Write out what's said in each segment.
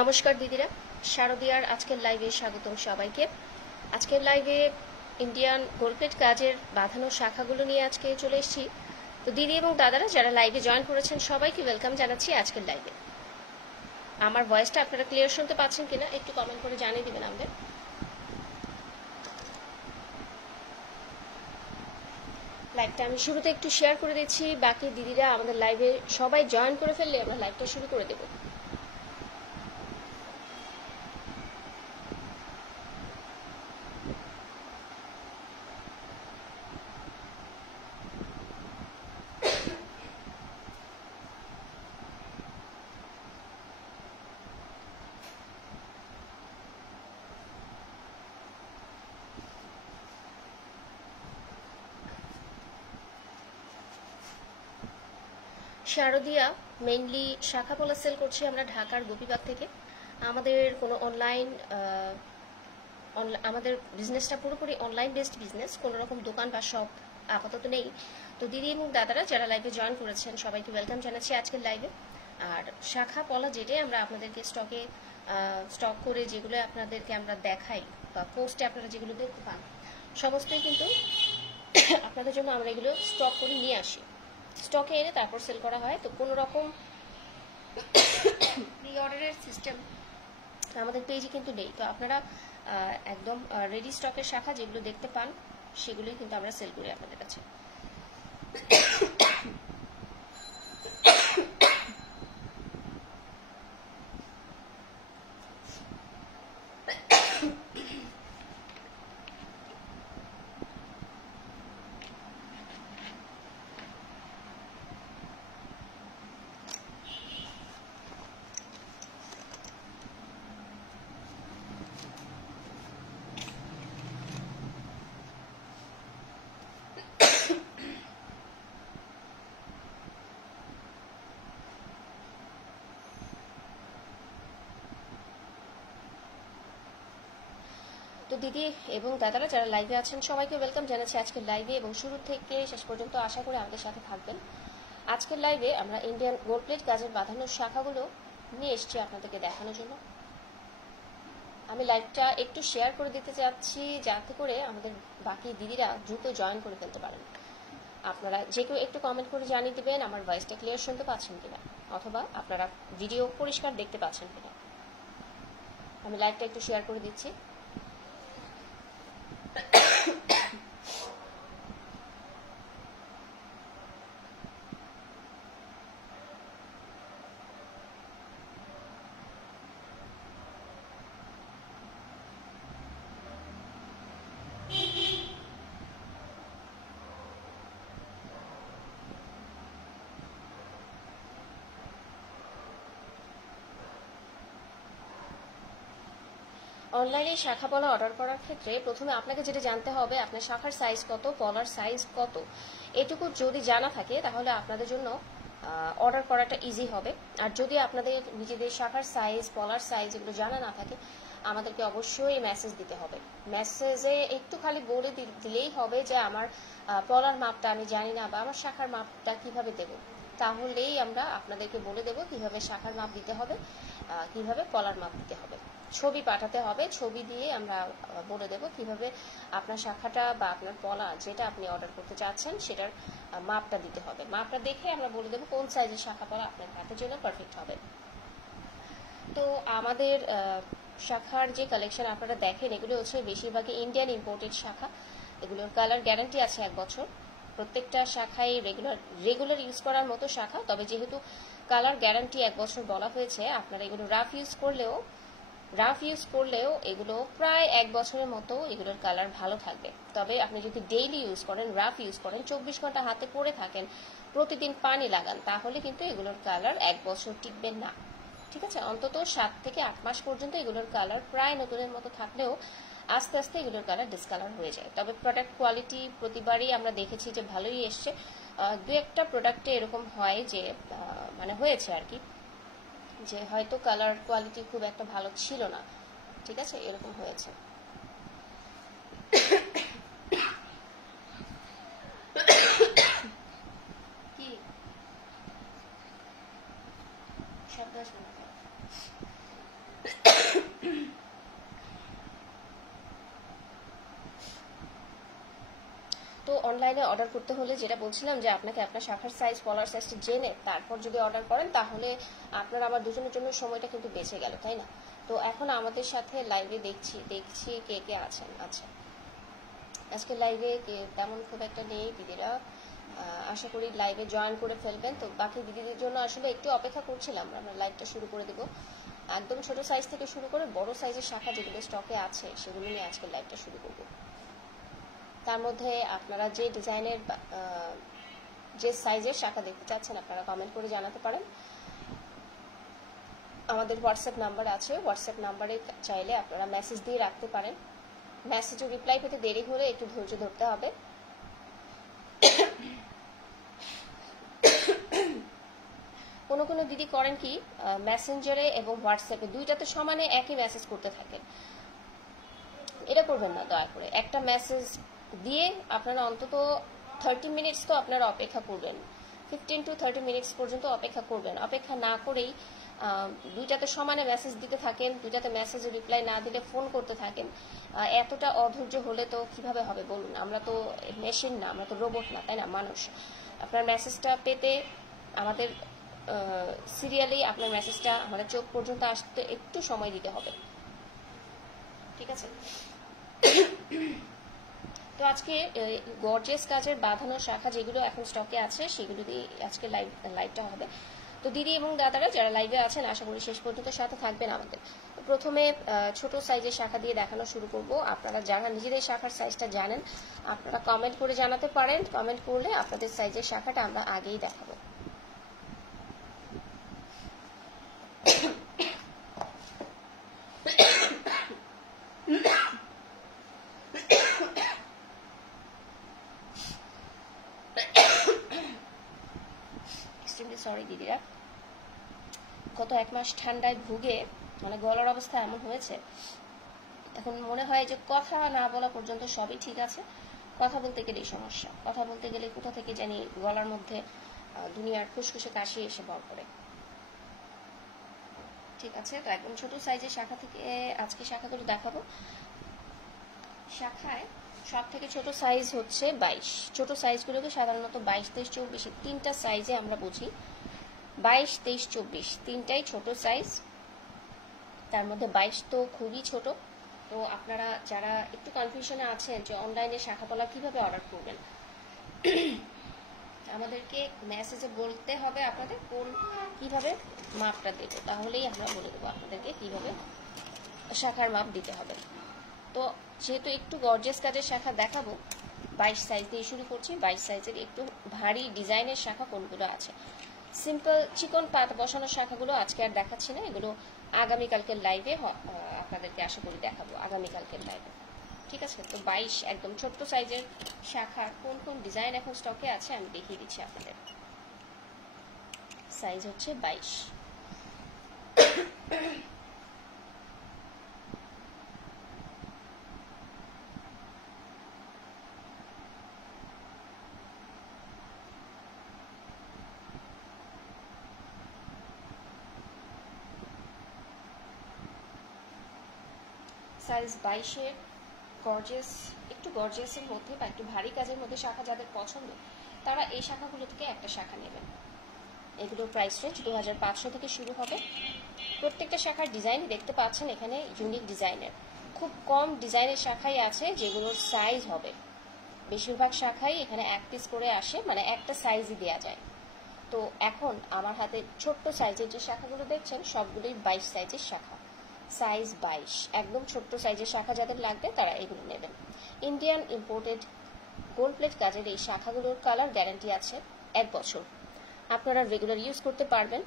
নমস্কার দিদিরা, শারদিয়ার আজকের লাইভে স্বাগতম সবাইকে। আজকের লাইভে ইন্ডিয়ান গোল্ডপ্লেট কাজের বাঁধানো শাখাগুলো নিয়ে আজকে চলে এসেছি। তো দিদি এবং দাদারা যারা লাইভে জয়েন করেছেন সবাইকে ওয়েলকাম জানাচ্ছি আজকের লাইভে। আমার ভয়েসটা আপনারা ক্লিয়ার শুনতে পাচ্ছেন কিনা একটু কমেন্ট করে জানিয়ে দিবেন আমাদের। লাইভটা আমি শুরুতে একটু শেয়ার করে দিচ্ছি, বাকি দিদিরা আমাদের লাইভে সবাই জয়েন করে ফেললে আমরা লাইভটা শুরু করে দেবো। শারদিয়া মেইনলি শাখা পলা সেল করছি আমরা ঢাকার গোপীবাগ থেকে। আমাদের কোনো আমাদের বিজনেসটা পুরোপুরি অনলাইন বেসড বিজনেস, কোনো রকম দোকান বা শপ আপাতত নেই। তো দিদি এবং দাদারা যারা লাইভে জয়েন করেছেন সবাইকে ওয়েলকাম জানাচ্ছি আজকের লাইভে। আর শাখা পলা যেটাই আমরা আপনাদেরকে স্টক করে যেগুলো আপনাদেরকে আমরা দেখাই বা পোস্টে আপনারা যেগুলো দেখতে পান সমস্তই কিন্তু আপনাদের জন্য আমরা এগুলো স্টক করে নিয়ে আসি, স্টকে এনে তারপর সেল করা হয়। তো কোনো রকম প্রি অর্ডারের সিস্টেম আমাদের পেজে কিন্তু নেই। তো আপনারা একদম রেডি স্টকের শাখা যেগুলো দেখতে পান সেগুলোই কিন্তু আমরা সেল করি আপনাদের কাছে। তো দিদি এবং দাদারা যারা লাইভে আছেন সবাইকে ওয়েলকাম জানাচ্ছি আজকের লাইভে, এবং শুরু থেকে শেষ পর্যন্ত আশা করি আমাদের সাথে থাকবেন। আজকের লাইভে আমরা ইন্ডিয়ান গোল্ড প্লেট কাজের বাঁধানো শাখাগুলো নিয়ে এসেছি আপনাদেরকে দেখানোর জন্য। আমি লাইভটা একটু শেয়ার করে দিতে চাচ্ছি যাতে করে আমাদের বাকি দিদিরা দ্রুত জয়েন করে ফেলতে পারেন। আপনারা যে কেউ একটু কমেন্ট করে জানিয়ে দেবেন আমার ভয়েসটা ক্লিয়ার শুনতে পাচ্ছেন কিনা, অথবা আপনারা ভিডিও পরিষ্কার দেখতে পাচ্ছেন কিনা। আমি লাইভটা একটু শেয়ার করে দিচ্ছি। অনলাইনে শাখা পলা অর্ডার করার ক্ষেত্রে প্রথমে আপনাকে যেটা জানতে হবে আপনার শাখার সাইজ কত, পলার সাইজ কত, এটুকু যদি জানা থাকে তাহলে আপনাদের জন্য অর্ডার করাটা ইজি হবে। আর যদি আপনাদের নিজেদের শাখার সাইজ, পলার সাইজ এগুলো জানা না থাকে আমাদেরকে অবশ্যই মেসেজ দিতে হবে। মেসেজে একটু খালি বলে দিলেই হবে যে আমার পলার মাপটা আমি জানি না বা আমার শাখার মাপটা কিভাবে দেব, তাহলেই আমরা আপনাদেরকে বলে দেব কিভাবে শাখার মাপ দিতে হবে, কিভাবে পলার মাপ দিতে হবে। ছবি পাঠাতে হবে, ছবি দিয়ে আমরা বলে দেব কিভাবে আপনার শাখাটা বা আপনার পলা যেটা আপনি অর্ডার করতে চাচ্ছেন সেটার মাপটা দিতে হবে। মাপটা দেখে আমরা বলে দেব কোন সাইজের শাখা পলা আপনার হাতের জন্য পারফেক্ট হবে। তো আমাদের শাখার যে কালেকশন আপনারা দেখেন এগুলো হচ্ছে বেশিরভাগই ইন্ডিয়ান ইম্পোর্টেড শাখা। এগুলোর কালার গ্যারান্টি আছে 1 বছর। প্রত্যেকটা শাখায় রেগুলার ইউজ করার মতো শাখা, তবে যেহেতু কালার গ্যারান্টি 1 বছর বলা হয়েছে আপনারা এগুলো রাফ ইউজ করলেও এগুলো প্রায় 1 বছরের মতো এগুলোর কালার ভালো থাকবে। তবে আপনি যদি ডেইলি ইউজ করেন, রাফ ইউজ করেন, 24 ঘন্টা হাতে পরে থাকেন, প্রতিদিন পানি লাগান, তাহলে কিন্তু এগুলোর কালার 1 বছর টিকবে না। ঠিক আছে, অন্তত 7 থেকে 8 মাস পর্যন্ত এগুলোর কালার প্রায় নতুনের মতো থাকলেও আস্তে আস্তে এগুলোর কালার ডিসকালার হয়ে যায়। তবে প্রোডাক্ট কোয়ালিটি প্রতিবারই আমরা দেখেছি যে ভালোই এসছে। 2-1টা প্রোডাক্টে এরকম হয় যে মানে হয়েছে আর কি, যে হয়তো কালার কোয়ালিটি খুব একটা ভালো ছিল না। ঠিক আছে, এরকম হয়েছে। কি শব্দ আসবে না? তো অনলাইনে অর্ডার করতে হলে যেটা বলছিলাম যে আপনাকে আপনার শাখার সাইজ কলার সাইজটা জেনে তারপর যদি অর্ডার করেন তাহলে আপনার আমার দুজনের জন্য সময়টা কিন্তু বেঁচে গেল, তাই না? তো এখন আমাদের সাথে লাইভে দেখছি কে কে আছেন। আচ্ছা, আজকে লাইভে তেমন খুব একটা নেই দিদিরা, আশা করি লাইভে জয়েন করে ফেলবেন। তো বাকি দিদিদের জন্য আসলে একটু অপেক্ষা করছিলাম, আমরা লাইভটা শুরু করে দেবো। একদম ছোট সাইজ থেকে শুরু করে বড় সাইজের শাখা যেগুলো স্টকে আছে সেগুলো নিয়ে আজকে লাইভটা শুরু করবো। তার মধ্যে আপনারা যে ডিজাইনের যে সাইজের শাখা দেখতে চাচ্ছেন আপনারা কমেন্ট করে জানাতে পারেন। আমাদের হোয়াটসঅ্যাপ নাম্বার আছে, হোয়াটসঅ্যাপ নাম্বারে চাইলে আপনারা মেসেজ দিয়ে রাখতে পারেন। মেসেজে রিপ্লাই পেতে দেরি হলে একটু ধৈর্য ধরতে হবে। কোনো দিদি করেন কি মেসেঞ্জারে এবং হোয়াটসঅ্যাপে দুইটাতে সমানে একই মেসেজ করতে থাকেন, এটা করবেন না দয়া করে। একটা মেসেজ দিয়ে আপনারা অন্তত 30 মিনিটস তো আপনারা অপেক্ষা করবেন, 15 to 30 মিনিটস পর্যন্ত অপেক্ষা করবেন। অপেক্ষা না করেই দুইটাতে সমানে মেসেজ দিতে থাকেন, দুইটাতে মেসেজে রিপ্লাই না দিলে ফোন করতে থাকেন। এতটা অধৈর্য হলে তো কিভাবে হবে বলুন? আমরা তো মেশিন না, আমরা তো রোবট না, তাই না? মানুষ। আপনার মেসেজটা পেতে আমাদের সিরিয়ালি আপনার মেসেজটা আমাদের চোখ পর্যন্ত আসতে একটু সময় দিতে হবে, ঠিক আছে? তো আজকে গর্জিয়াস কাজের বাঁধানো শাখা যেগুলো এখন স্টকে আছে সেগুলো দিয়ে আজকে লাইভটা হবে। তো দিদি এবং দাদারা যারা লাইভে আছেন আশা করি শেষ পর্যন্ত সাথে থাকবেন আমাদের। প্রথমে ছোট সাইজের শাখা দিয়ে দেখানো শুরু করব। আপনারা যারা নিজেদের শাখার সাইজটা জানেন আপনারা কমেন্ট করে জানাতে পারেন, কমেন্ট করলে আপনাদের সাইজের শাখাটা আমরা আগেই দেখাবো। সরি দিদিরা, গত 1 মাস ঠান্ডায় ভুগে মানে গলার অবস্থা এমন হয়েছে, এখন মনে হয় যে কথা না বলা পর্যন্ত সবই ঠিক আছে, কথা বলতে গেলেই সমস্যা। কথা বলতে গেলে কোথা থেকে জানি গলার মধ্যে দুনিয়ার খুশখুশে কাশি এসে ভর করে। ঠিক আছে, তো একদম ছোট সাইজের শাখা থেকে আজকে শাখাগুলো দেখাবো। শাখায় সব থেকে ছোট সাইজ হচ্ছে 22। ছোট সাইজগুলোকে সাধারণত 22, 23, 24 তিনটা সাইজে আমরা বুঝি। 22, 23, 24 তিনটাই ছোট সাইজ, তার মধ্যে 22 তো খুবই ছোট। তো আপনারা যারা একটু কনফিউশনে আছেন যে অনলাইনে শাখাপলা কিভাবে অর্ডার করবেন, আমাদেরকে মেসেজে বলতে হবে আপনাদের কিভাবে মাপটা দেবে, তাহলেই আমরা বলে দেবো আপনাদেরকে কিভাবে শাখার মাপ দিতে হবে। তো যেহেতু একটু গর্জিয়াস কাজের শাখা দেখাবো, 22 সাইজ দিয়ে শুরু করছি। 22 সাইজের একটু ভারী ডিজাইনের শাখা কোনগুলো আছে। সিম্পল চিকন পাত বসানো শাখাগুলো আজকে আর দেখাচ্ছি না, এগুলো আগামীকালকের লাইভে আপনাদেরকে আশা করি দেখাবো, আগামীকালকের লাইভে। ঠিক আছে, তো 22 একদম ছোট্ট সাইজের শাখা কোন কোন ডিজাইন এখন স্টকে আছে আমি দেখিয়ে দিচ্ছি আপনাদের। সাইজ হচ্ছে 22। সাইজ 22-এর গর্জিয়াস, একটু গর্জিয়াসের মধ্যে বা একটু ভারী কাজের মধ্যে শাখা যাদের পছন্দ তারা এই শাখাগুলো থেকে একটা শাখা নেবেন। এগুলোর প্রাইস রেঞ্জ 2500 থেকে শুরু হবে। প্রত্যেকটা শাখার ডিজাইন দেখতে পাচ্ছেন এখানে ইউনিক ডিজাইনের, খুব কম ডিজাইনের শাখাই আছে যেগুলোর সাইজ হবে। বেশিরভাগ শাখাই এখানে 1 পিস করে আসে, মানে একটা সাইজই দেওয়া যায়। তো এখন আমার হাতে ছোট্ট সাইজের যে শাখাগুলো দেখছেন সবগুলোই 22 সাইজের শাখা, সাইজ 22। একদম ছোট্ট সাইজের শাখা যাদের লাগবে তারা এগুলো নেবেন। ইন্ডিয়ান ইম্পোর্টেড গোল্ড প্লেট কাজের এই শাখাগুলোর কালার গ্যারান্টি আছে 1 বছর। আপনারা রেগুলার ইউজ করতে পারবেন,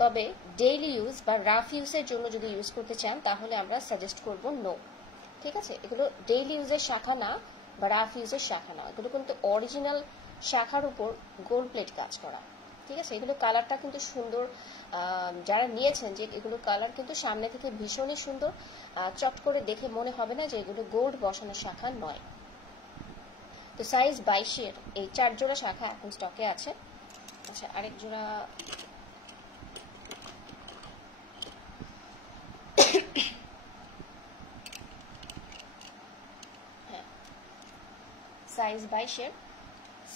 তবে ডেইলি ইউজ বা রাফ ইউজের জন্য যদি ইউজ করতে চান তাহলে আমরা সাজেস্ট করব নো। ঠিক আছে, এগুলো ডেইলি ইউজের শাখা না বা রাফ ইউজের শাখা না, এগুলো কিন্তু অরিজিনাল শাখার উপর গোল্ড প্লেট কাজ করা। ঠিক আছে, এগুলো কালারটা কিন্তু সুন্দর, যারা নিয়েছেন যে এগুলো কালার কিন্তু সামনে থেকে ভীষণই সুন্দর, চট করে দেখে মনে হবে না যে এগুলো গোল্ড বসানো শাখা নয়। তো সাইজ 22-এর এই 4 জোড়া শাখা এখন স্টকে আছে। আচ্ছা, আরেক জোড়া সাইজ 22-এর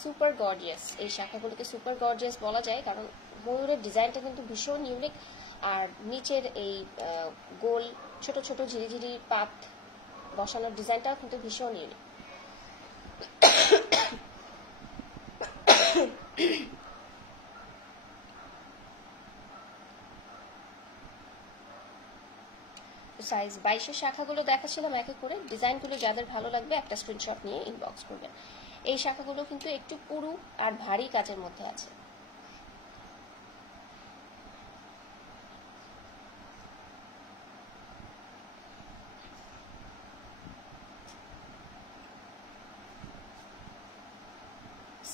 সুপার গর্জিয়াস। এই শাখাগুলোকে সুপার গর্জিয়াস বলা যায় কারণ ময়ূরের ডিজাইনটা কিন্তু ভীষণ ইউনিক, আর নিচের এই গোল ছোট ছোট ঝিরিঝিরি পাত বসানোর ডিজাইনটাও কিন্তু ভীষণ ইউনিক। সাইজ 22-এর শাখাগুলো দেখাচ্ছিলাম একে করে। ডিজাইনগুলো যাদের ভালো লাগবে একটা স্ক্রিনশট নিয়ে ইনবক্স করবেন। এই শাখাগুলো কিন্তু একটু পুরু আর ভারী কাজের মধ্যে আছে।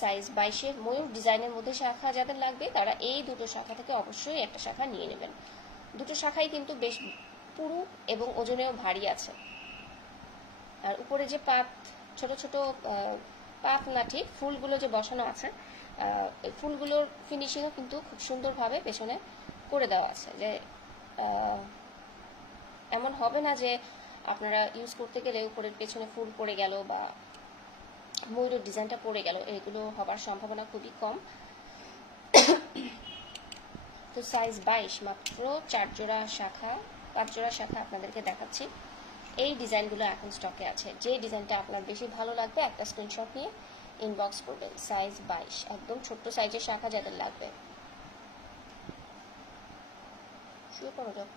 সাইজ 22-এর ময়ূর ডিজাইনের মধ্যে শাখা যাদের লাগবে তারা এই দুটো শাখা থেকে অবশ্যই একটা শাখা নিয়ে নেবেন। দুটো শাখাই কিন্তু বেশ পুরু এবং ওজনেও ভারী আছে। আর উপরে যে পাত ছোট ছোট পাত না ঠিক ফুলগুলো যে বসানো আছে, ফুলগুলোর ফিনিশিংও কিন্তু খুব সুন্দরভাবে পেছনে করে দেওয়া আছে, যে এমন হবে না যে আপনারা ইউজ করতে গেলে উপরের পেছনে ফুল পড়ে গেল বা ময়ূরের ডিজাইনটা পড়ে গেল, এগুলো হবার সম্ভাবনা খুবই কম। তো সাইজ 22 মাত্র 4 জোড়া শাখা 5 জোড়া শাখা আপনাদেরকে দেখাচ্ছি। এই ডিজাইনগুলো এখন স্টকে আছে। যে ডিজাইনটা আপনার বেশি ভালো লাগবে একটা স্ক্রিনশট নিয়ে ইনবক্স করবেন। সাইজ 22 একদম ছোট্ট সাইজের শাখা যাদের লাগবে। শুরু করো যাও।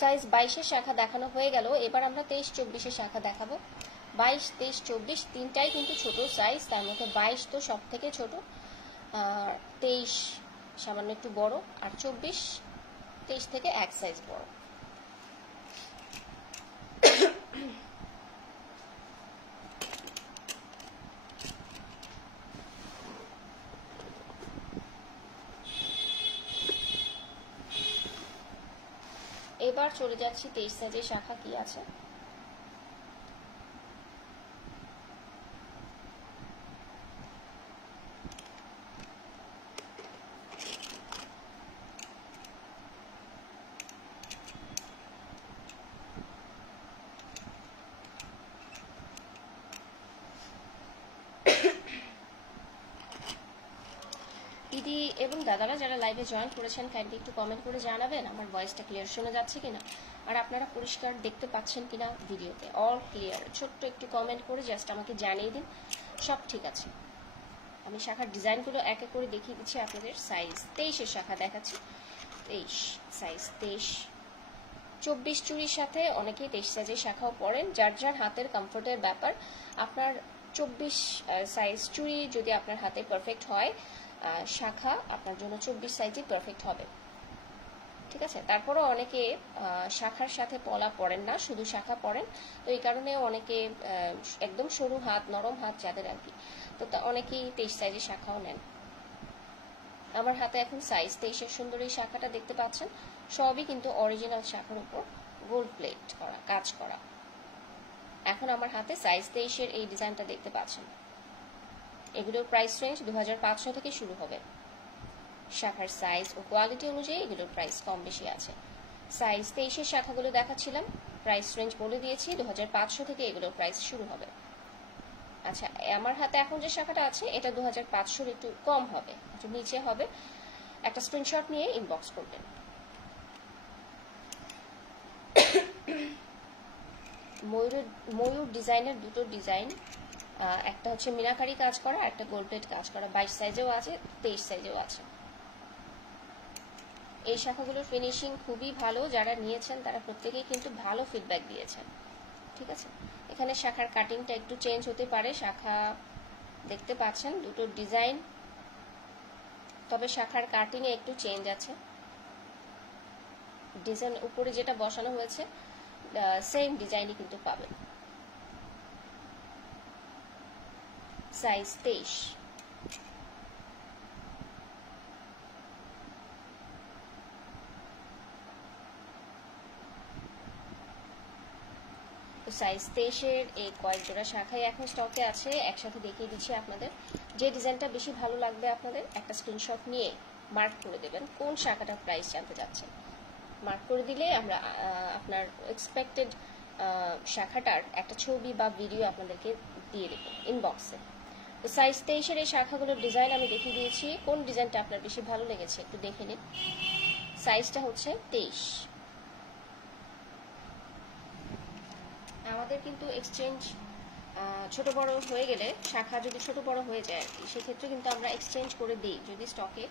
সাইজ 22-এর শাখা দেখানো হয়ে গেল। এবার আমরা 23-24-এর শাখা দেখাবো। 22, 23, 24 তিনটাই কিন্তু ছোট সাইজ, তার মধ্যে 22 তো সব থেকে ছোট, 23 সামান্য একটু বড়, আর 24 23 থেকে এক সাইজ বড়। এবার চলে যাচ্ছি 23 সাইজের শাখা কি আছে। দিদি এবং দাদারা যারা লাইভে জয়েন করেছেন কাইন্ডলি একটু কমেন্ট করে জানাবেন আমার ভয়েসটা ক্লিয়ার শোনা যাচ্ছে কিনা, আর আপনারা পরিষ্কার দেখতে পাচ্ছেন কিনা ভিডিওতে। অল ক্লিয়ার ছোট্ট একটু কমেন্ট করে জাস্ট আমাকে জানিয়ে দিন সব ঠিক আছে। আমি শাখার ডিজাইনগুলো এক এক করে দেখিয়ে দিচ্ছি আপনাদের। সাইজ 23-এর শাখা দেখাচ্ছি। 23 সাইজ 23। 24 চুড়ির সাথে অনেকেই 23 সাইজের শাখাও পরেন, যার যার হাতের কমফোর্টের ব্যাপার। আপনার 24 সাইজ চুড়ি যদি আপনার হাতে পারফেক্ট হয়, শাখা আপনার জন্য 24 সাইজই পারফেক্ট হবে, ঠিক আছে। তারপরে অনেকে শাখার সাথে পলা পরেন না, শুধু শাখা পরেন, তো এই কারণে অনেকে একদম সরু হাত নরম হাত যাদের আর কি, তো অনেকেই 23 সাইজের শাখাও নেন। আমার হাতে এখন সাইজ 23-এর সুন্দর এই শাখাটা দেখতে পাচ্ছেন, সবই কিন্তু অরিজিনাল শাখার উপর গোল্ড প্লেট করা কাজ করা। এখন আমার হাতে সাইজ 23-এর এই ডিজাইনটা দেখতে পাচ্ছেন। এগুলোর প্রাইস রেঞ্জ 2500 থেকে শুরু হবে। শাখার সাইজ ও কোয়ালিটি অনুযায়ী এগুলোর প্রাইস কম বেশি আছে। সাইজ 23-এর শাখাগুলো দেখাচ্ছিলাম, প্রাইস রেঞ্জ বলে দিয়েছি, 2500 থেকে এগুলোর প্রাইস শুরু হবে। আচ্ছা, আমার হাতে এখন যে শাখাটা আছে এটা 2500-র একটু কম হবে, একটু নিচে হবে। একটা স্ক্রিনশট নিয়ে ইনবক্স করবেন। ময়ূর ডিজাইনের দুটো ডিজাইন, একটা হচ্ছে মিনাকারি কাজ করা, একটা গোল্ড প্লেট কাজ করা। 22 সাইজেও আছে, 23 সাইজেও আছে। এই শাখাগুলোর ফিনিশিং খুবই ভালো, যারা নিয়েছেন তারা প্রত্যেকেই কিন্তু ভালো ফিডব্যাক দিয়েছেন, ঠিক আছে। এখানে শাখার কাটিংটা একটু চেঞ্জ হতে পারে, শাখা দেখতে পাচ্ছেন দুটো ডিজাইন, তবে শাখার কাটিংয়ে একটু চেঞ্জ আছে। ডিজাইন উপরে যেটা বসানো হয়েছে সেম ডিজাইনই কিন্তু পাবেন। সাইজ 23। সাইজ 23-এর এই কয়েক জোড়া শাখাই এখন স্টকে আছে, একসাথে দেখিয়ে দিচ্ছি আপনাদের। যে ডিজাইনটা বেশি ভালো লাগবে আপনাদের একটা স্ক্রিনশট নিয়ে মার্ক করে দেবেন কোন শাখাটার প্রাইস জানতে যাচ্ছেন। মার্ক করে দিলে আমরা আপনার এক্সপেক্টেড শাখাটার একটা ছবি বা ভিডিও আপনাদেরকে দিয়ে দেবো ইনবক্সে। তো সাইজ 23-এর এই শাখাগুলোর ডিজাইন আমি দেখিয়ে দিয়েছি। কোন ডিজাইনটা আপনার বেশি ভালো লেগেছে একটু দেখে নিন। সাইজটা হচ্ছে 23। আমাদের কিন্তু এক্সচেঞ্জ ছোট বড় হয়ে গেলে, শাখা যদি ছোট বড় হয়ে যায় আর কি, সেক্ষেত্রে কিন্তু আমরা এক্সচেঞ্জ করে দিই যদি স্টকে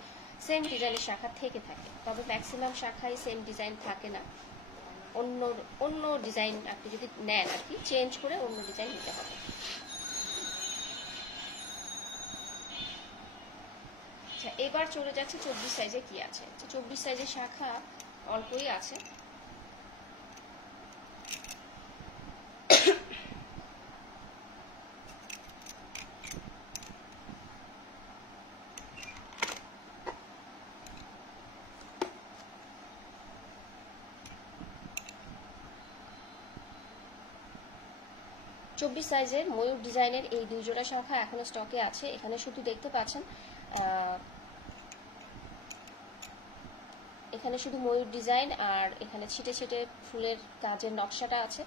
সেম ডিজাইনের শাখা থেকে থাকে। তবে ম্যাক্সিমাম শাখায় সেম ডিজাইন থাকে না, অন্য ডিজাইন আপনি যদি নেন আর কি, চেঞ্জ করে অন্য ডিজাইন নিতে হবে। আচ্ছা, এবার চলে যাচ্ছে 24 সাইজে কি আছে। 24 সাইজের শাখা অল্পই আছে। চব্বিশ সাইজের ময়ূর ডিজাইনের এই 2 জোড়া শাখা এখনো স্টকে আছে। এখানে শুধু দেখতে পাচ্ছেন এখানে শুধু ময়ূর ডিজাইন, আর এখানে ছিটে ছিটে ফুলের কাজের নকশাটা আছে,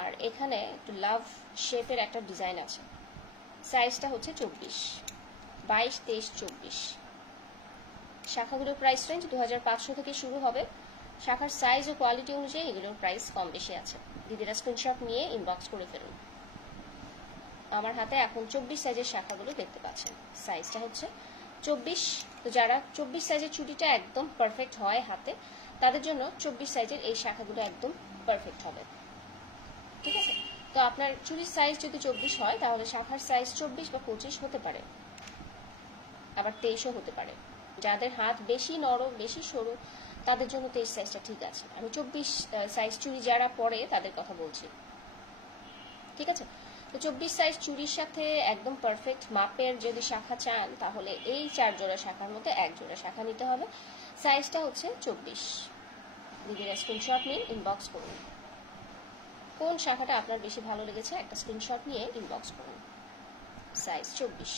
আর এখানে একটু লাভ শেপের একটা ডিজাইন আছে। সাইজটা হচ্ছে 24, 22, 23, 24। শাখাগুলোর প্রাইস রেঞ্জ 2500 থেকে শুরু হবে। শাখার সাইজ ও কোয়ালিটি অনুযায়ী এগুলোর প্রাইস কম বেশি আছে। দিদিরা স্ক্রিনশট নিয়ে ইনবক্স করে ফেলুন। আমার হাতে এখন 24 সাইজের শাখাগুলো দেখতে পাচ্ছেন। সাইজটা হচ্ছে 24। তো যারা 24 সাইজের চুড়িটা একদম পারফেক্ট হয় হাতে, তাদের জন্য 24 সাইজের এই শাখাগুলো একদম পারফেক্ট হবে। ঠিক আছে? তো আপনার চুড়ির সাইজ যদি 24 হয়, তাহলে শাখার সাইজ 24 বা 25 হতে পারে, আবার 23ও হতে পারে। যাদের হাত বেশি নরম, বেশি সরু, তাদের জন্য 23 সাইজটা ঠিক আছে। আমি 24 সাইজ চুড়ি যারা পরে তাদের কথা বলছি। ঠিক আছে? তো 24 সাইজ চুড়ির সাথে একদম পারফেক্ট মাপের যদি শাখা চান, তাহলে এই 4 জোড়া শাখার মধ্যে 1 জোড়া শাখা নিতে হবে। সাইজটা হচ্ছে 24। দিদিরা স্ক্রিনশট নিন, ইনবক্স করুন। কোন শাখাটা আপনার বেশি ভালো লেগেছে একটা স্ক্রিনশট নিয়ে ইনবক্স করুন। সাইজ 24।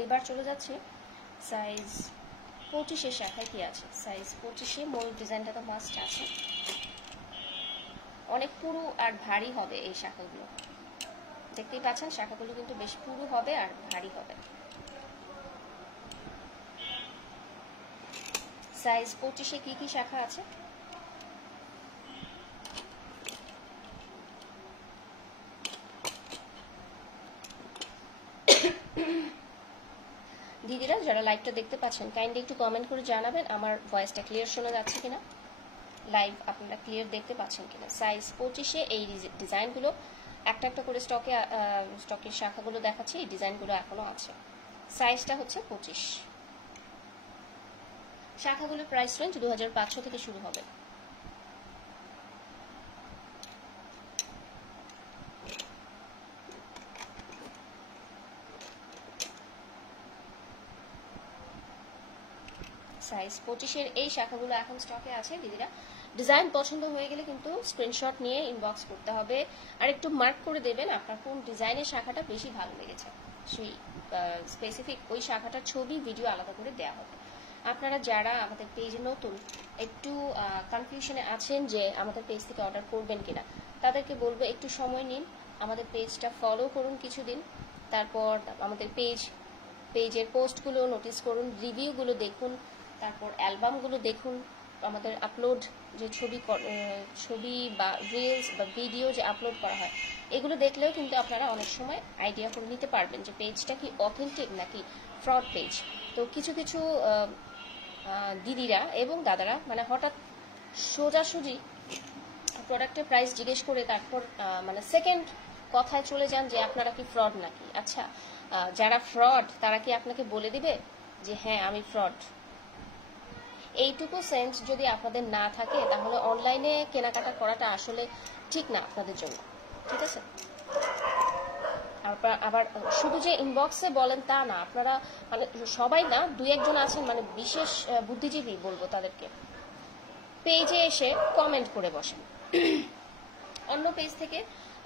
এইবার চলে যাচ্ছে সাইজ 25-এর শাখায় কি আছে। সাইজ 25-এ ময়ূর ডিজাইনটা তো মাস্ট আছে। অনেক পুরু আর ভারী হবে এই শাখাগুলো, দেখতেই পাচ্ছেন শাখাগুলো কিন্তু বেশ পুরু হবে আর ভারী হবে। সাইজ 25-এ কি কি শাখা আছে? দিদিরা যারা লাইভটা দেখতে পাচ্ছেন, কাইন্ডলি একটু কমেন্ট করে জানাবেন আমার ভয়েসটা ক্লিয়ার শোনা যাচ্ছে কিনা, লাইভ আপনারা ক্লিয়ার দেখতে পাচ্ছেন কিনা। সাইজ 25-এ এই ডিজাইনগুলো একটা একটা করে স্টকের শাখাগুলো দেখাচ্ছি, এই ডিজাইনগুলো এখনো আছে। সাইজটা হচ্ছে 25। শাখাগুলোর প্রাইস রেঞ্জ 2500 থেকে শুরু হবে। সাইজ 25-এর এই শাখাগুলো এখন স্টকে আছে। দিদিরা ডিজাইন পছন্দ হয়ে গেলে কিন্তু স্ক্রিনশট নিয়ে ইনবক্স করতে হবে, আর একটু মার্ক করে দেবেন আপনার কোন ডিজাইনের শাখাটা বেশি ভালো লেগেছে। সেই স্পেসিফিক ওই শাখাটার ছবি, ভিডিও আলাদা করে দেওয়া হবে। আপনারা যারা আমাদের পেজে নতুন, একটু কনফিউশনে আছেন যে আমাদের পেজ থেকে অর্ডার করবেন কিনা, তাদেরকে বলবো একটু সময় নিন, আমাদের পেজটা ফলো করুন কিছুদিন, তারপর আমাদের পেজের পোস্টগুলো নোটিস করুন, রিভিউগুলো দেখুন, তারপর অ্যালবামগুলো দেখুন, আমাদের আপলোড যে ছবি বা রিলস বা ভিডিও যে আপলোড করা হয়, এগুলো দেখলেও কিন্তু আপনারা অনেক সময় আইডিয়া করে নিতে পারবেন যে পেজটা কি অথেন্টিক নাকি ফ্রড পেজ। তো কিছু কিছু দিদিরা এবং দাদারা মানে হঠাৎ সোজাসুজি প্রোডাক্টের প্রাইস জিজ্ঞেস করে তারপর মানে সেকেন্ড কথায় চলে যান যে আপনারা কি ফ্রড নাকি। আচ্ছা, যারা ফ্রড তারা কি আপনাকে বলে দিবে যে হ্যাঁ আমি ফ্রড? এইটুকু সেন্স যদি আপনাদের না থাকে তাহলে অনলাইনে কেনাকাটা করাটা আসলে ঠিক না আপনাদের জন্য, ঠিক আছে? আবার শুধু যে ইনবক্সে বলেন তা না, আপনারা মানে সবাই না, দুই একজন আছেন মানে বিশেষ বুদ্ধিজীবী বলবো তাদেরকে, পেজে এসে কমেন্ট করে বসেন। অন্য পেজ থেকে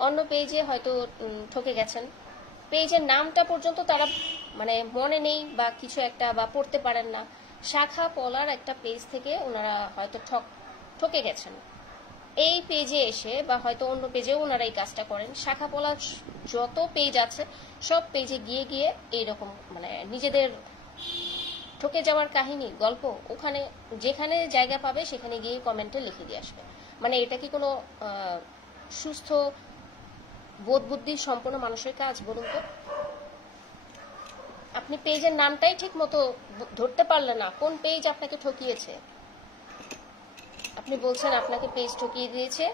অন্য পেজে হয়তো ঠকে গেছেন, পেজের নামটা পর্যন্ত তারা মানে মনে নেই বা কিছু একটা, বা পড়তে পারেন না। শাখা পলার একটা পেজ থেকে ওনারা হয়তো ঠকে গেছেন, এই পেজে এসে বা হয়তো অন্য পেজেও ওনারা এই কাজটা করেন। শাখা পলার যত পেজ আছে সব পেজে গিয়ে গিয়ে এইরকম মানে নিজেদের ঠকে যাওয়ার কাহিনী গল্প ওখানে যেখানে জায়গা পাবে সেখানে গিয়ে কমেন্টে লিখে দিয়ে আসবে। মানে এটা কি কোনো সুস্থ বোধ বুদ্ধি সম্পন্ন মানুষের কাজ বলুন তো? আপনি পেজের নামটাই ঠিক মতো ধরতে পারলেন না, কোন পেজ আপনাকে ঠকিয়েছে। আপনি বলছেন আপনাকে পেজ ঠকিয়ে দিয়েছে,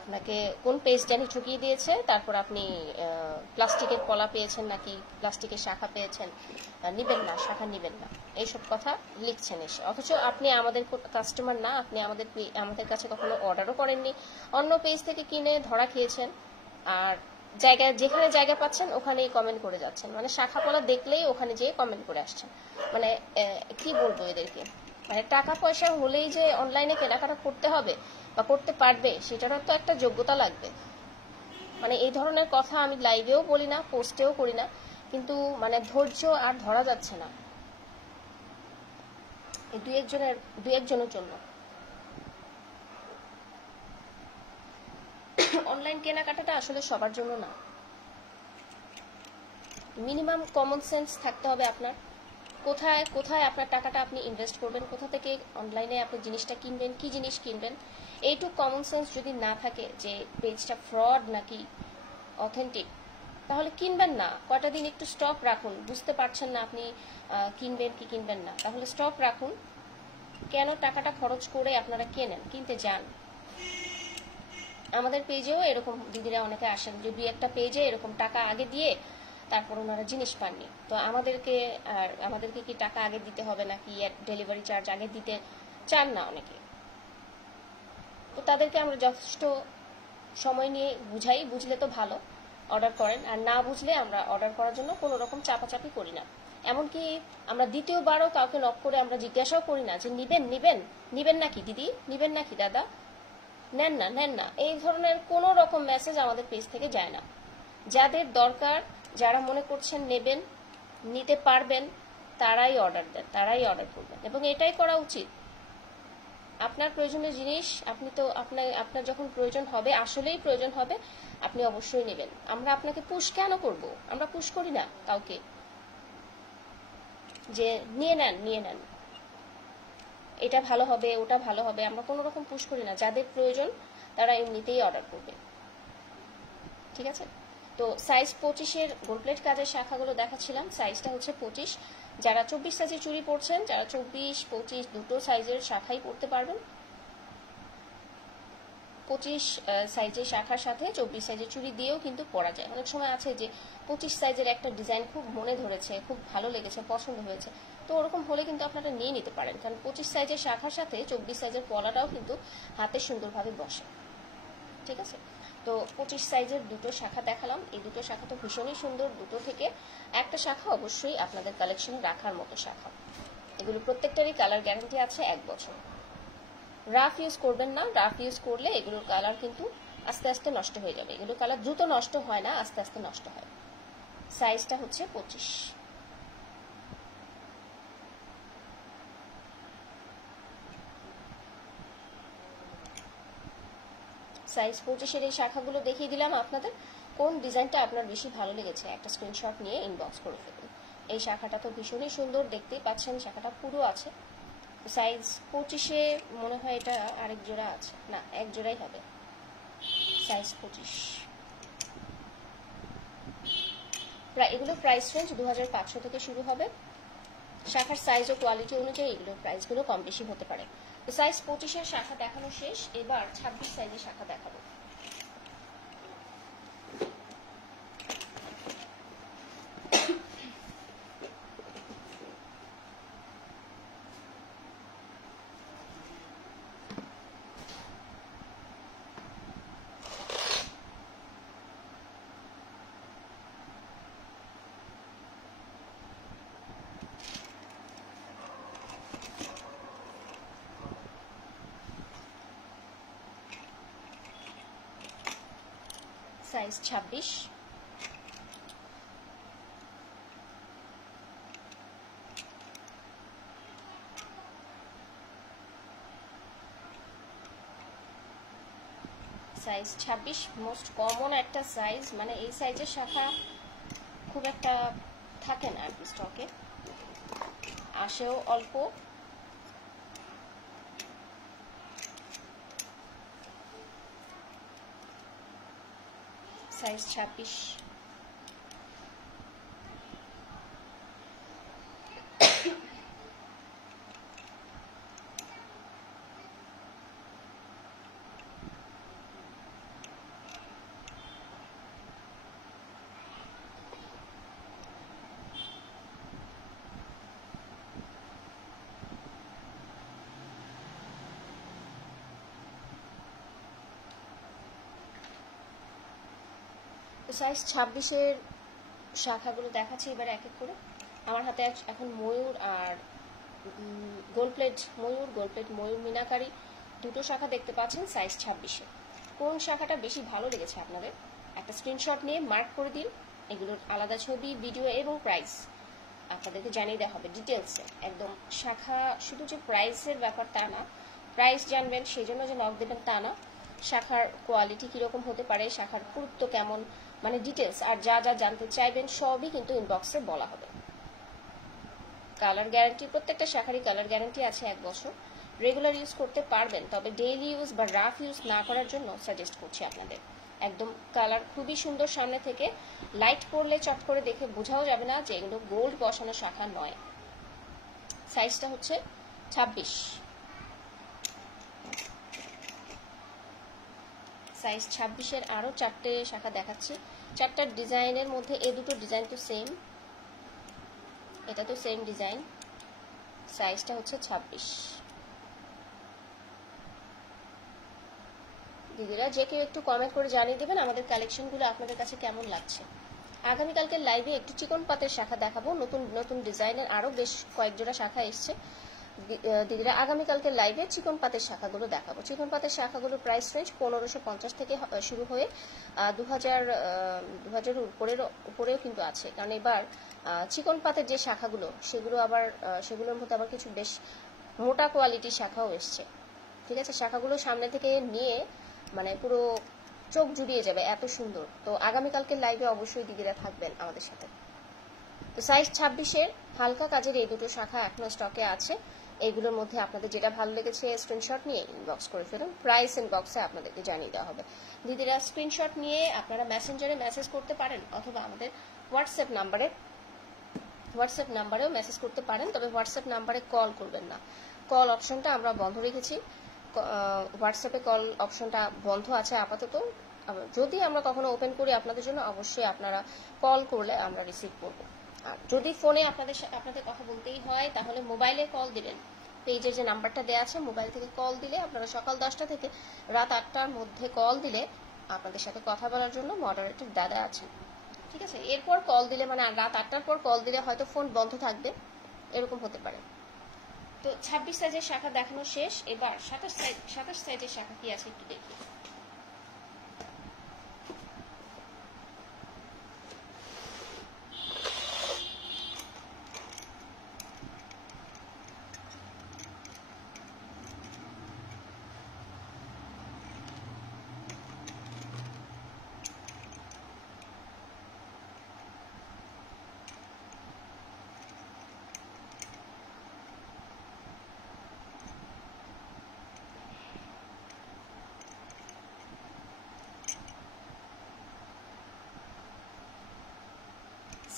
আপনাকে কোন পেজ জানি ঠকিয়ে দিয়েছে, তারপর আপনি প্লাস্টিকের কলা পেয়েছেন নাকি প্লাস্টিকের শাখা পেয়েছেন, নিবেন না, শাখা নিবেন না, এইসব কথা লিখছেন এসে। অথচ আপনি আমাদের কাস্টমার না, আপনি আমাদের কাছে কখনো অর্ডারও করেননি, অন্য পেজ থেকে কিনে ধরা খেয়েছেন, আর যেখানে জায়গা পাচ্ছেন ওখানেই কমেন্ট করে যাচ্ছেন। মানে শাখা পলা দেখলেই ওখানে যেয়ে কমেন্ট করে আসছেন। মানে কি বলবো এদেরকে, মানে টাকা পয়সা হলেই যে অনলাইনে কেনাকাটা করতে হবে বা করতে পারবে সেটারও তো একটা যোগ্যতা লাগবে। মানে এই ধরনের কথা আমি লাইভেও বলি না, পোস্টেও করি না, কিন্তু মানে ধৈর্য আর ধরা যাচ্ছে না এই দুই একজনের জন্য। অনলাইন কেনাকাটাটা আসলে সবার জন্য না, মিনিমাম কমন সেন্স থাকতে হবে আপনার। কোথায় কোথায় আপনার টাকাটা আপনি ইনভেস্ট করবেন, কোথা থেকে অনলাইনে আপনি জিনিসটা কিনবেন, কি জিনিস কিনবেন, এইটুক কমন সেন্স যদি না থাকে যে পেজটা ফ্রড নাকি অথেন্টিক, তাহলে কিনবেন না। কয়টা দিন একটু স্টক রাখুন, বুঝতে পারছেন না আপনি কিনবেন কি কিনবেন না, তাহলে স্টক রাখুন। কেন টাকাটা খরচ করে আপনারা কিনতে যান? আমাদের পেজেও এরকম দিদিরা অনেকে আসেন যে দুই একটা পেজে এরকম টাকা আগে দিয়ে তারপর ওনারা জিনিস পাননি। তো আমাদেরকে কি টাকা আগে দিতে হবে নাকি ডেলিভারি চার্জ আগে দিতে চান না অনেকে। তো তাদেরকে আমরা যথেষ্ট সময় নিয়ে বুঝাই, বুঝলে তো ভালো অর্ডার করেন, আর না বুঝলে আমরা অর্ডার করার জন্য কোনো রকম চাপাচাপি করি না। এমনকি আমরা দ্বিতীয়বারও কাউকে নক করে আমরা জিজ্ঞাসাও করি না যে নিবেন নাকি দিদি, নিবেন নাকি দাদা, নেন না, এই ধরনের কোনো রকম মেসেজ আমাদের পেজ থেকে যায় না। যাদের দরকার, যারা মনে করছেন নেবেন, নিতে পারবেন, তারাই অর্ডার দেন, তারাই অর্ডার করবেন, এবং এটাই করা উচিত। আপনার প্রয়োজনীয় জিনিস আপনার যখন প্রয়োজন হবে, আসলেই প্রয়োজন হবে, আপনি অবশ্যই নেবেন। আমরা আপনাকে পুশ কেন করব? আমরা পুশ করি না কাউকে যে নিয়ে নেন, এটা ভালো হবে, ওটা ভালো হবে, আমরা কোনো রকম পুশ করি না। যাদের প্রয়োজন তারা এমনিতেই অর্ডার করবে, ঠিক আছে? তো সাইজ 25-এর গোল্ড প্লেট কাজের শাখাগুলো দেখাচ্ছিলাম, সাইজটা হচ্ছে 25। যারা 24 সাইজের চুড়ি পরছেন, যারা 24-25 দুটো সাইজের শাখাই পরতে পারবেন। 25 সাইজের শাখার সাথে 24 সাইজের চুড়ি দিয়েও কিন্তু পরা যায়। অনেক সময় আছে যে 25 সাইজের একটা ডিজাইন খুব মনে ধরেছে, খুব ভালো লেগেছে, পছন্দ হয়েছে, তো ওরকম হলে কিন্তু আপনারা নিয়ে নিতে পারেন, কারণ 25 সাইজের শাখার সাথে 24 সাইজের পলাটাও কিন্তু হাতে সুন্দরভাবে বসে, ঠিক আছে? তো 25 সাইজের দুটো শাখা দেখালাম, এই দুটো শাখা তো ভীষণই সুন্দর। দুটো থেকে একটা শাখা অবশ্যই আপনাদের কালেকশনে রাখার মতো শাখা। এগুলো প্রত্যেকটারই কালার গ্যারান্টি আছে 1 বছর। রাফ ইউজ করবেন না, রাফ ইউজ করলে এগুলোর কালার কিন্তু আস্তে আস্তে নষ্ট হয়ে যাবে। এগুলোর কালার দ্রুত নষ্ট হয় না, আস্তে আস্তে নষ্ট হয়। সাইজটা হচ্ছে 25। সাইজ 25-এর এই শাখাগুলো দেখিয়ে দিলাম আপনাদের। কোন ডিজাইনটা আপনার বেশি ভালো লেগেছে একটা স্ক্রিনশট নিয়ে ইনবক্স করে ফেলুন। এই শাখাটা তো ভীষণই সুন্দর, দেখতেই পাচ্ছেন শাখাটা পুরো আছে। সাইজ 25-এ মনে হয় এটা আরেক জোড়া আছে, না এক জোড়াই হবে। সাইজ 25। এগুলো প্রাইস রেঞ্জ 2500 থেকে শুরু হবে। শাখার সাইজ ও কোয়ালিটি অনুযায়ী এগুলোর প্রাইসগুলো কম বেশি হতে পারে। তো সাইজ 25-এর শাখা দেখানো শেষ, এবার 26 সাইজের শাখা দেখাবো। সাইজ 26, সাইজ 26 মোস্ট কমন একটা সাইজ, মানে এই সাইজের শাখা খুব একটা থাকে না আর কি স্টকে, আসেও অল্প। সাইজ 26, সাইজ 26-এর শাখাগুলো দেখাচ্ছি এবার এক এক করে। আমার হাতে এখন ময়ূর আর গোল্ড প্লেট ময়ূর মিনাকারি দুটো শাখা দেখতে পাচ্ছেন সাইজ 26-এ। কোন শাখাটা বেশি ভালো লেগেছে আপনাদের একটা স্ক্রিনশট নিয়ে মার্ক করে দিন। এগুলোর আলাদা ছবি, ভিডিও এবং প্রাইস আপনাদেরকে জানিয়ে দেওয়া হবে ডিটেলসে। একদম শাখা শুধু যে প্রাইসের ব্যাপার তা না, প্রাইস জানবেন সেই জন্য যে নক দেবেন তা না, শাখার কোয়ালিটি কীরকম হতে পারে, শাখার পুরুত্ব কেমন, মানে ডিটেলস আর যা যা জানতে চাইবেন সবই কিন্তু ইনবক্সে বলা হবে। কালার গ্যারান্টি, প্রত্যেকটা শাখারই কালার গ্যারান্টি আছে 1 বছর। রেগুলার ইউজ করতে পারবেন, তবে ডেইলি ইউজ বা রাফ ইউজ না করার জন্য সাজেস্ট করছি আপনাদের। একদম কালার খুবই সুন্দর, সামনে থেকে লাইট পড়লে চট করে দেখে বোঝাও যাবে না যে এগুলো গোল্ড বসানো শাখা নয়। সাইজটা হচ্ছে 26, সাইজ 26-এর আরও 4টে শাখা দেখাচ্ছি। 4টার ডিজাইনের মধ্যে এই দুটো ডিজাইন তো সেম, এটা তো সেম ডিজাইন। সাইজটা হচ্ছে 26। দিদিরা যে কেউ একটু কমেন্ট করে জানিয়ে দেবেন আমাদের কালেকশনগুলো আপনাদের কাছে কেমন লাগছে। আগামীকালকে লাইভে একটু চিকন পাতের শাখা দেখাবো, নতুন নতুন ডিজাইনের আরও বেশ কয়েক জোড়া শাখা এসছে। দিদিরা আগামীকালকে লাইভে চিকন পাতের শাখাগুলো দেখাবো। চিকন পাতের শাখাগুলোর প্রাইস রেঞ্জ 1550 থেকে শুরু হয়ে 2000 উপরেও কিন্তু আছে, কারণ এবার চিকন পাতের যে শাখাগুলো সেগুলোর মধ্যে আবার কিছু বেশ মোটা কোয়ালিটির শাখাও এসছে। ঠিক আছে, শাখাগুলো সামনে থেকে নিয়ে মানে পুরো চোখ জুড়িয়ে যাবে, এত সুন্দর। তো আগামীকালকে লাইভে অবশ্যই দিদিরা থাকবেন আমাদের সাথে। তো সাইজ 26-এর হালকা কাজের এই দুটো শাখা এখনো স্টকে আছে। এইগুলোর মধ্যে আপনাদের যেটা ভালো লেগেছে স্ক্রিনশট নিয়ে ইনবক্স করে ফেলুন, প্রাইস ইনবক্সে আপনাদেরকে জানিয়ে দেওয়া হবে। দিদিরা স্ক্রিনশট নিয়ে আপনারা মেসেঞ্জারে মেসেজ করতে পারেন, অথবা আমাদের হোয়াটসঅ্যাপ নাম্বারেও মেসেজ করতে পারেন, তবে হোয়াটসঅ্যাপ নাম্বারে কল করবেন না। কল অপশনটা আমরা বন্ধ রেখেছি, হোয়াটসঅ্যাপে কল অপশনটা বন্ধ আছে আপাতত। যদি আমরা কখনো ওপেন করি আপনাদের জন্য, অবশ্যই আপনারা কল করলে আমরা রিসিভ করব। আর যদি ফোনে আপনাদের কথা বলতেই হয় তাহলে মোবাইলে কল দিবেন। পেজের যে নাম্বারটা দেওয়া আছে মোবাইল থেকে কল দিলে, আপনারা সকাল 10টা থেকে রাত 8টার মধ্যে কল দিলে আপনাদের সাথে কথা বলার জন্য মডারেটর দাদা আছেন। ঠিক আছে, এরপর কল দিলে মানে রাত 8টার পর কল দিলে হয়তো ফোন বন্ধ থাকবে, এরকম হতে পারে। তো 26 সাইজের শাখা দেখানো শেষ, এবার 27 সাইজের শাখা কি আছে একটু দেখি।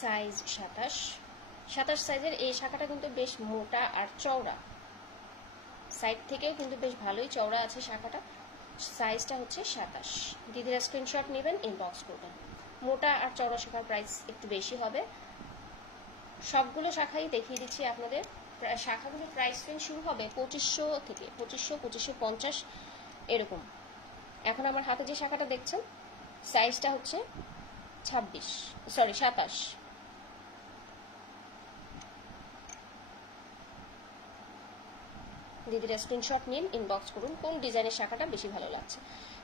সাইজ 27, 27 সাইজের এই শাখাটা কিন্তু বেশ মোটা আর চওড়া, সাইড থেকেও কিন্তু বেশ ভালোই চওড়া আছে শাখাটা। সাইজটা হচ্ছে 27। দিদিরা স্ক্রিনশট নেবেন, ইনবক্স করবেন। মোটা আর চওড়া শাখার প্রাইস একটু বেশি হবে। সবগুলো শাখাই দেখিয়ে দিচ্ছি আপনাদের। শাখাগুলোর প্রাইস রেঞ্জ শুরু হবে 2500 থেকে 2550 এরকম। এখন আমার হাতে যে শাখাটা দেখছেন সাইজটা হচ্ছে 27। দিদিরা স্ক্রিনশট নিন, ইনবক্স করুন কোন ডিজাইনের শাখাটা বেশি ভালো লাগছে।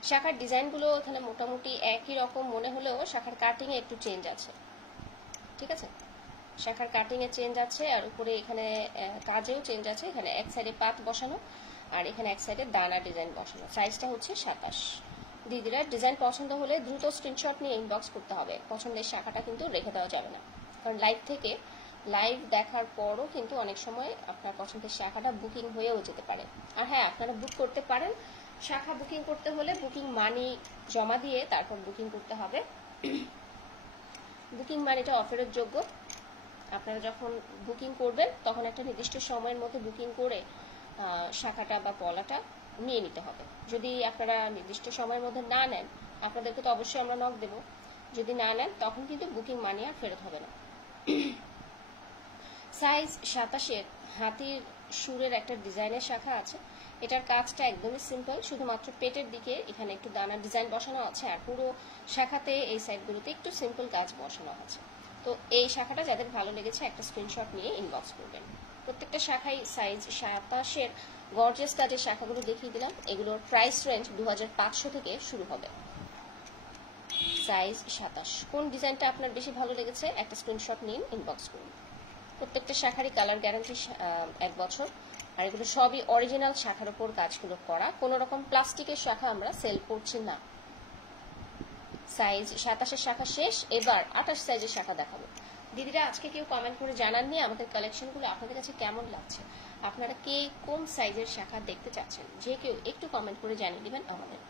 শাখার ডিজাইনগুলো এখানে মোটামুটি একই রকম মনে হলেও শাখার কাটিংয়ে একটু চেঞ্জ আছে, ঠিক আছে? শাখার কাটিংয়ে চেঞ্জ আছে, আর উপরে এখানে কাজেও চেঞ্জ আছে। এখানে এক সাইডে পাত বসানো আর এখানে এক সাইডে দানা ডিজাইন বসানো। সাইজটা হচ্ছে 27। দিদিরা ডিজাইন পছন্দ হলে দ্রুত স্ক্রিনশট নিয়ে ইনবক্স করতে হবে। পছন্দের শাখাটা কিন্তু রেখে দেওয়া যাবে না, কারণ লাইভ দেখার পরও কিন্তু অনেক সময় আপনার পছন্দের শাখাটা বুকিং হয়েও যেতে পারে। আর হ্যাঁ, আপনারা বুক করতে পারেন। শাখা বুকিং করতে হলে বুকিং মানি জমা দিয়ে তারপর বুকিং করতে হবে। বুকিং মানিটা অফারের যোগ্য। আপনারা যখন বুকিং করবেন তখন একটা নির্দিষ্ট সময়ের মধ্যে বুকিং করে শাখাটা বা পলাটা নিয়ে নিতে হবে। যদি আপনারা নির্দিষ্ট সময়ের মধ্যে না নেন, আপনাদেরকে তো অবশ্যই আমরা নক দেব। যদি না নেন তখন কিন্তু বুকিং মানি আর ফেরত হবে না। সাইজ 27-এর হাতির সুরের একটা ডিজাইনের শাখা আছে। এটার কাজটা একদমই সিম্পল, শুধুমাত্র পেটের দিকে এখানে একটু দানার ডিজাইন বসানো আছে, আর পুরো শাখাতে এই সাইডগুলোতে একটু সিম্পল কাজ বসানো আছে। তো এই শাখাটা যাদের ভালো লেগেছে একটা স্ক্রিনশট নিয়ে ইনবক্স করবেন। প্রত্যেকটা শাখায় সাইজ 27-এর গর্জিয়াস কাজের শাখাগুলো দেখিয়ে দিলাম। এগুলোর প্রাইস রেঞ্জ 2500 থেকে শুরু হবে। সাইজ 27। কোন ডিজাইনটা আপনার বেশি ভালো লেগেছে একটা স্ক্রিনশট নিন, ইনবক্স করুন। প্রত্যেকটা শাখারই কালার গ্যারান্টি 1 বছর, আর এগুলো সবই অরিজিনাল শাখার উপর কাজগুলো করা। কোনো রকম প্লাস্টিকের শাখা আমরা সেল করছি না। সাইজ 27-এর শাখা শেষ, এবার 28 সাইজের শাখা দেখাবো। দিদিরা আজকে কেউ কমেন্ট করে জানাননি আমাদের কালেকশনগুলো আপনাদের কাছে কেমন লাগছে, আপনারা কে কোন সাইজের শাখা দেখতে চাচ্ছেন, যে কেউ একটু কমেন্ট করে জানিয়ে দিবেন আমাদের।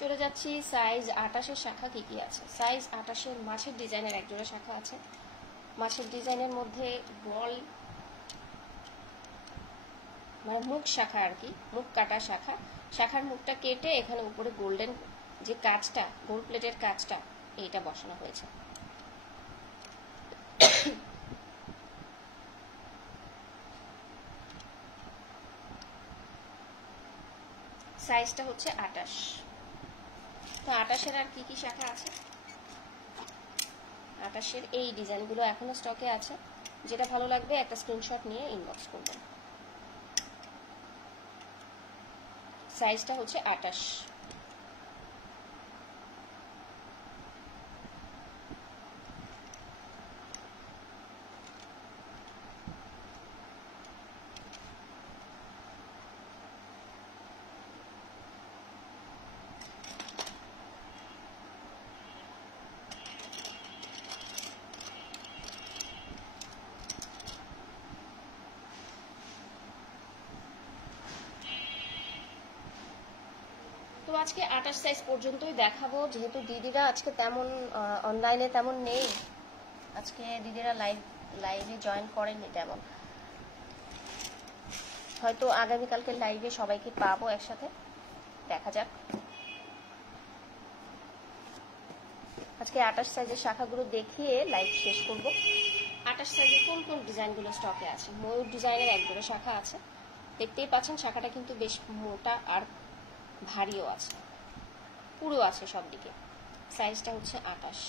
চলে যাচ্ছি সাইজ 28-এর শাখা কি কি আছে। সাইজ 28-এর মাছের ডিজাইনের একজোড়া শাখা আছে। মাছের ডিজাইনের মধ্যে বল মানে মুখ শাখা আর কি, মুখ কাটা শাখা। শাখার মুখটা কেটে এখানে উপরে গোল্ডেন যে কাজটা, গোল্ড প্লেটের কাজটা এইটা বসানো হয়েছে। সাইজটা হচ্ছে 28। তো 28-এর আর কি কি শাখা আছে? 28-এর এই ডিজাইনগুলো এখনো স্টকে আছে। যেটা ভালো লাগবে একটা স্ক্রিনশট নিয়ে ইনবক্স করবেন। সাইজটা হচ্ছে 28। তো আজকে 28 সাইজ পর্যন্তই দেখাবো, যেহেতু দিদিরা আজকে তেমন অনলাইনে তেমন নেই। আজকে দিদিরা লাইভে জয়েন করেননি তেমন। হয়তো আগামীকালকে লাইভে সবাইকে পাবো একসাথে, দেখা যাক। আজকে 28 সাইজের শাখাগুলো দেখিয়ে লাইভ শেষ করব। 28 সাইজের কোন কোন ডিজাইনগুলো স্টকে আছে? ময়ূর ডিজাইনের একজোড়া শাখা আছে, দেখতেই পাচ্ছেন। শাখাটা কিন্তু বেশ মোটা আর ভারীও আছে, পুরো আছে সব দিকে। সাইজটা হচ্ছে 28।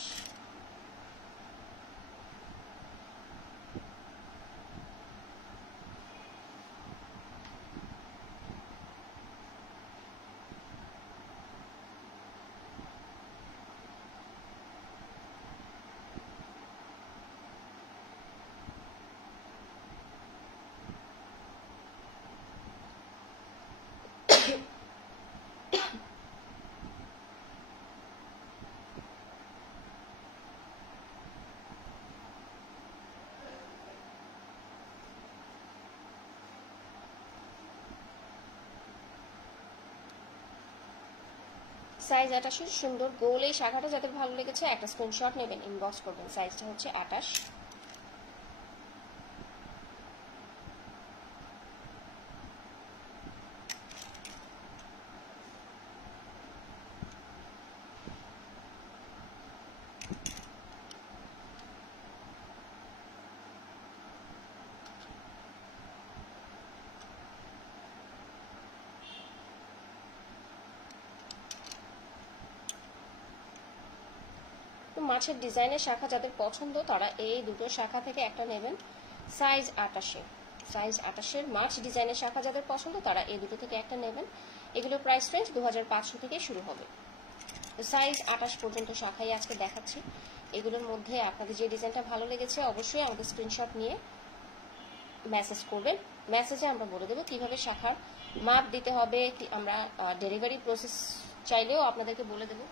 সাইজ 28 সুন্দর গোল এই শাখাটা যাদের ভালো লেগেছে একটা স্ক্রিনশট নেবেন, ইনবক্স করবেন। সাইজটা হচ্ছে 28। মাছের ডিজাইনের শাখা যাদের পছন্দ তারা এই দুটো শাখা থেকে একটা নেবেন। সাইজ 28, সাইজ 28 মাছ ডিজাইনের শাখা যাদের পছন্দ তারা এই দুটো থেকে একটা নেবেন। এগুলোর প্রাইস রেঞ্জ 2500 থেকে শুরু হবে। তো সাইজ 28 পর্যন্ত শাখাই আজকে দেখাচ্ছি। এগুলোর মধ্যে আপনাদের যে ডিজাইনটা ভালো লেগেছে অবশ্যই আমাদের স্ক্রিনশট নিয়ে মেসেজ করবেন। মেসেজে আমরা বলে দেবো কিভাবে শাখার মাপ দিতে হবে। আমরা ডেলিভারি প্রসেস চাইলেও আপনাদেরকে বলে দেবো।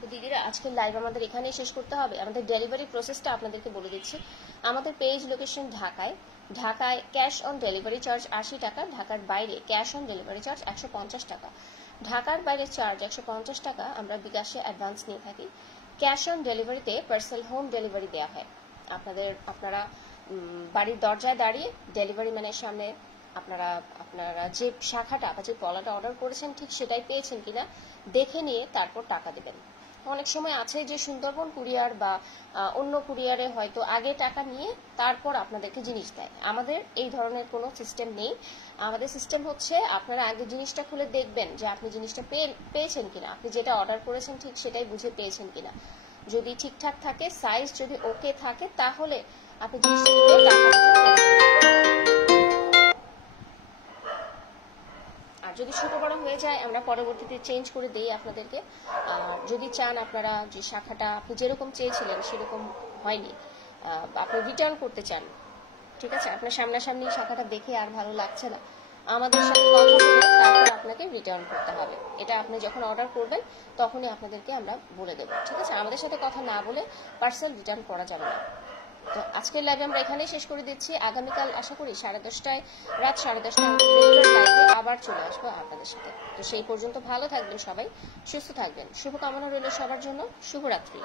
তো দিদিরা আজকের লাইভ আমাদের এখানেই শেষ করতে হবে। আমাদের ডেলিভারি প্রসেসটা আপনাদেরকে বলে দিচ্ছি। আমাদের পেজ লোকেশন ঢাকায় ক্যাশ অন ডেলিভারি চার্জ 80 টাকা, ঢাকার বাইরে ক্যাশ অন ডেলিভারি চার্জ 150 টাকা। ঢাকার বাইরে চার্জ 150 টাকা আমরা বিকাশে অ্যাডভান্স নিয়ে থাকি। ক্যাশ অন ডেলিভারিতে পার্সেল হোম ডেলিভারি দেওয়া হয়। আপনারা বাড়ির দরজায় দাঁড়িয়ে ডেলিভারি ম্যানের সামনে আপনারা যে শাখাটা বা যে পলাটা অর্ডার করেছেন ঠিক সেটাই পেয়েছেন কিনা দেখে নিয়ে তারপর টাকা দেবেন। অনেক সময় আছে যে সুন্দরবন কুরিয়ার বা অন্য কুরিয়ারে হয়তো আগে টাকা নিয়ে তারপর আপনাদেরকে জিনিস দেয়। আমাদের এই ধরনের কোনো সিস্টেম নেই। আমাদের সিস্টেম হচ্ছে আপনারা আগে জিনিসটা খুলে দেখবেন যে আপনি জিনিসটা পেয়েছেন কিনা, আপনি যেটা অর্ডার করেছেন ঠিক সেটাই বুঝে পেয়েছেন কিনা। যদি ঠিকঠাক থাকে, সাইজ যদি ওকে থাকে, তাহলে আপনি জিনিসটা নিয়ে টাকা আর যদি ছোট বড় হয়ে যায় আমরা পরবর্তীতে চেঞ্জ করে দিই আপনাদেরকে। আর যদি চান আপনারা যে শাখাটা আপনি যেরকম চেয়েছিলেন সেরকম হয়নি, আপনি রিটার্ন করতে চান, ঠিক আছে, আপনার সামনাসামনি শাখাটা দেখে আর ভালো লাগছে না, আমাদের সাথে কথা বলে তারপর আপনাকে রিটার্ন করতে হবে। এটা আপনি যখন অর্ডার করবেন তখনই আপনাদেরকে আমরা বলে দেবো, ঠিক আছে। আমাদের সাথে কথা না বলে পার্সেল রিটার্ন করা যাবে না। তো আজকের লাইভে আমরা এখানেই শেষ করে দিচ্ছি। আগামীকাল আশা করি 10:30 রাত 10:30 লাইভে আবার চলে আসবো আপনাদের সাথে। তো সেই পর্যন্ত ভালো থাকবেন সবাই, সুস্থ থাকবেন। শুভকামনা রইল সবার জন্য। শুভরাত্রি।